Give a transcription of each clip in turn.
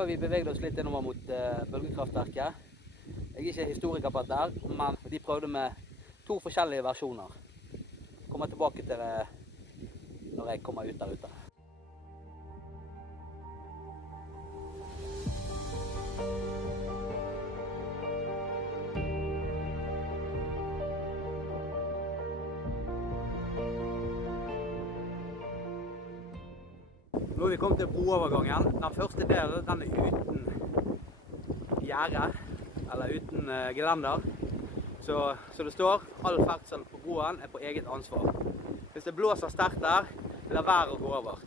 har vi beveget oss litt innover mot bølgekraftverket. Jeg er ikke historiker på dette, men de prøvde med 2 forskjellige versjoner. Jeg kommer tilbake til det når jeg kommer ut der ute. Nå er vi kommet til broovergangen. Den første delen den er uten gjerde, eller uten gelender. Så det står, all ferdsel på broen er på eget ansvar. Hvis det blåser sterkt der, la være å gå over.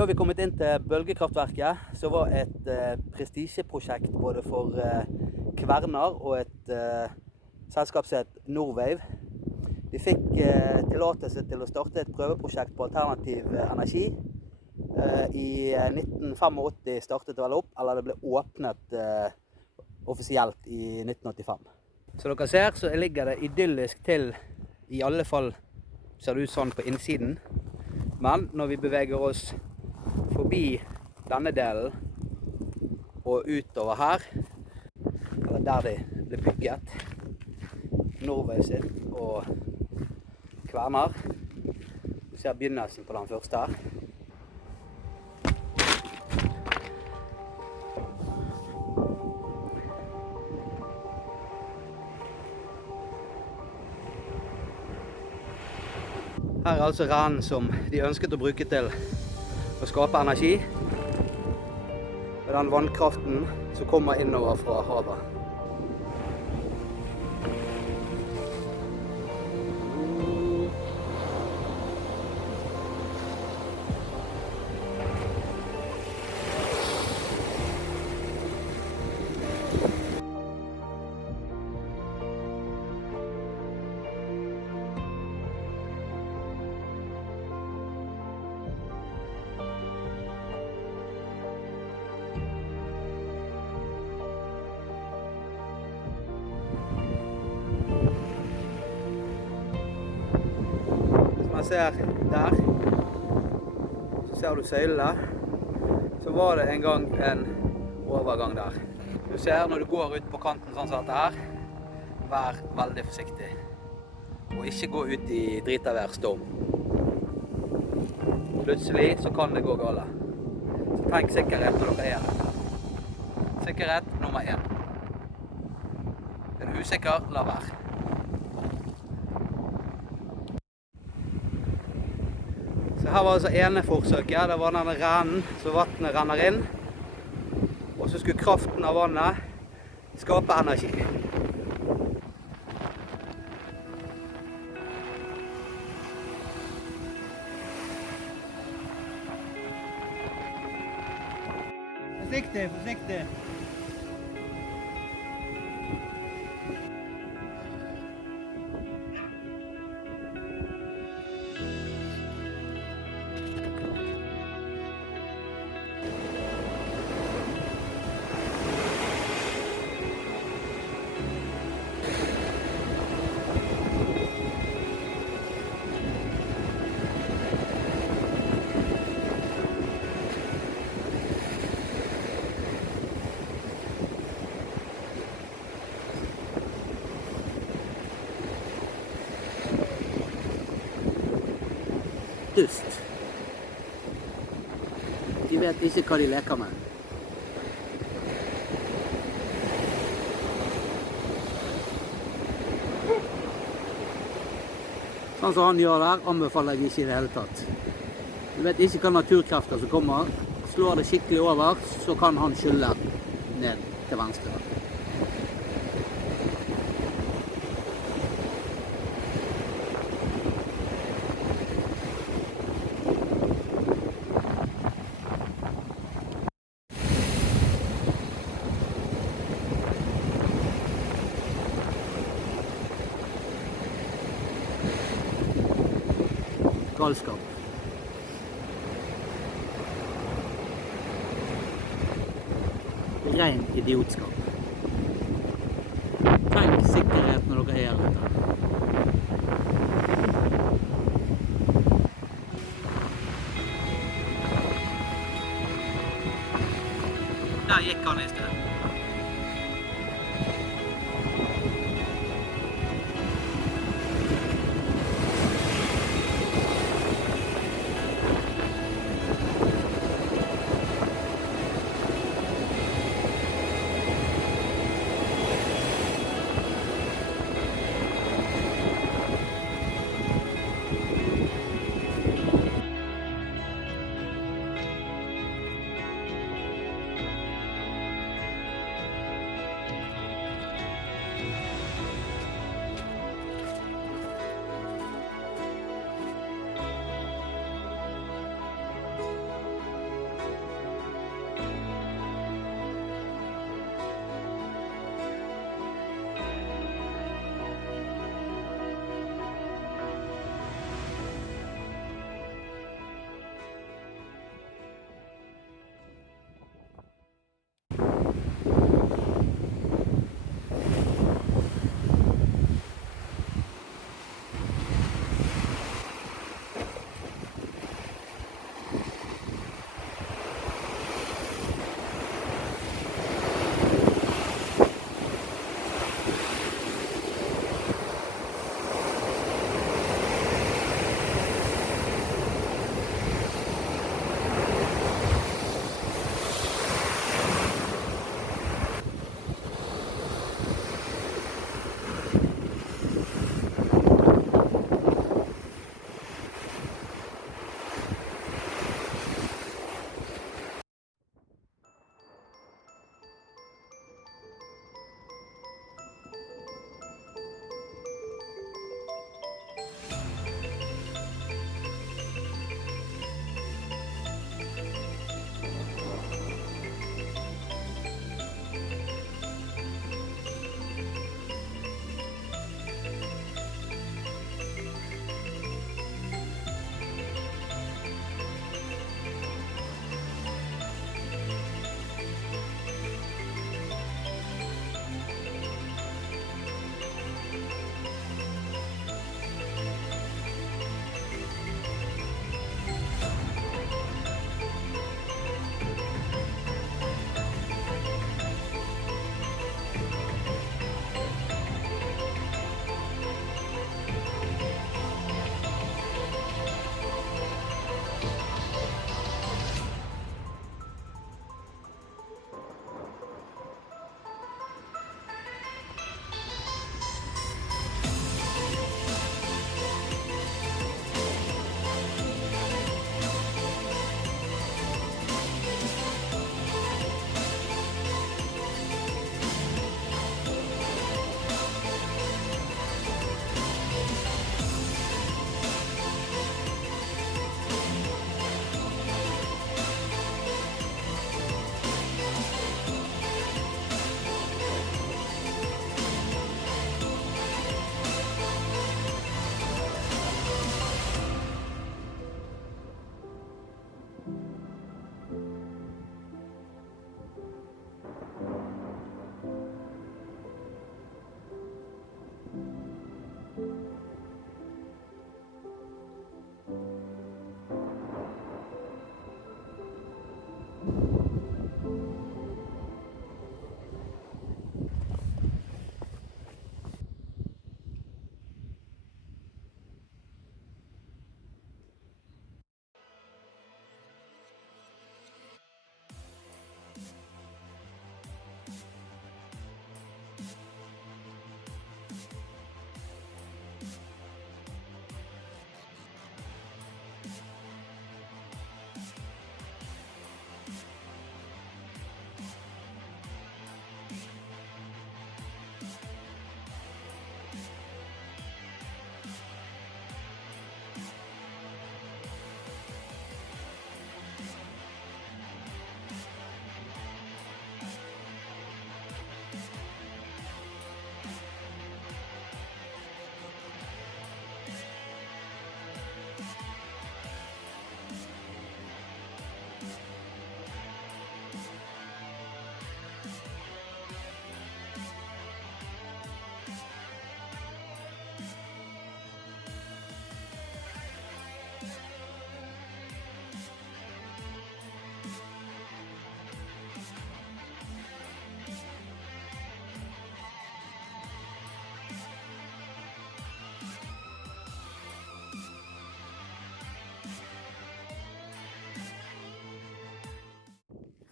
Da vi kommet inn til bølgekraftverket, så var et prestisjeprosjekt både for Kværner og et selskap som het Norwave. De fikk tillatelse til å starte et prøveprosjekt på alternativ energi. I 1985 startet det vel opp, eller det ble åpnet offisielt i 1985. Så dere ser, så ligger det idyllisk til, i alle fall ser det ut sånn på innsiden. Men når vi beveger oss forbi denne delen og utover her, eller der det ble bygget, Norwave sitt og Kværner. Du ser begynnelsen på den første her. Her er altså renen som de ønsket å bruke til å skape energi, med den vannkraften som kommer innover fra havet. Man ser der, så ser du søylene, så var det en gang en overgang der. Du ser når du går ut på kanten sånn som dette her, vær veldig forsiktig. Og ikke gå ut i dritavær storm. Plutselig så kan det gå gale. Så tenk sikkerhet når dere er her. Sikkerhet nummer 1. Er du usikker, la være. Så her var altså ene forsøket, det var denne renen så vannet renner inn, og så skulle kraften av vannet skape energi. Forsiktig, forsiktig. Dust. De vet ikke hva de leker med. Sånn som han gjør der, anbefaler jeg ikke i det hele tatt. Du vet ikke hva naturkrefter som kommer. Slår det skikkelig over, så kan han skylle ned til venstre. galskap. Ren idiotskap. Tenk sikkerhet når dere gjør dette. Der gikk han i sted.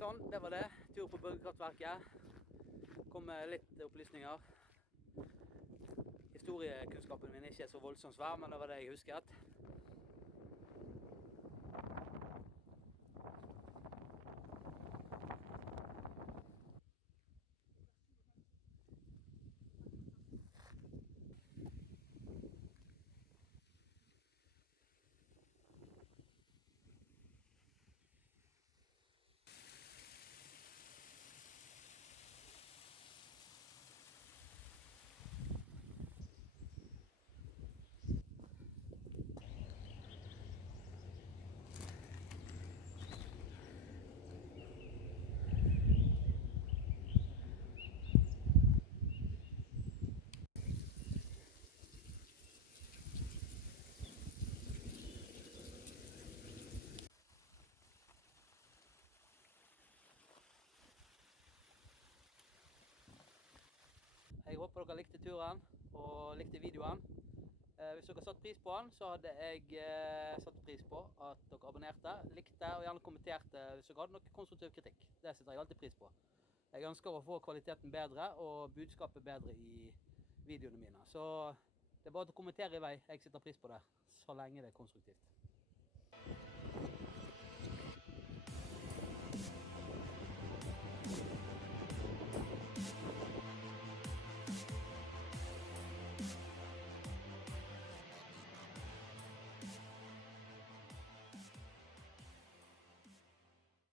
sånn, det var det. Tur på bølgekraftverket. Kom med litt opplysninger. Historiekunnskapen min ikke er så voldsomt svær, men det var det jeg husket. Jeg håper dere likte turen og likte videoen. Hvis dere satte pris på den, så hadde jeg satt pris på at dere abonnerte, likte og gjerne kommenterte hvis dere hadde noe konstruktiv kritikk. Det setter jeg alltid pris på. Jeg ønsker å få kvaliteten bedre og budskapet bedre i videoene mine. Så det er bare å kommentere i vei. Jeg setter pris på det, så lenge det er konstruktivt.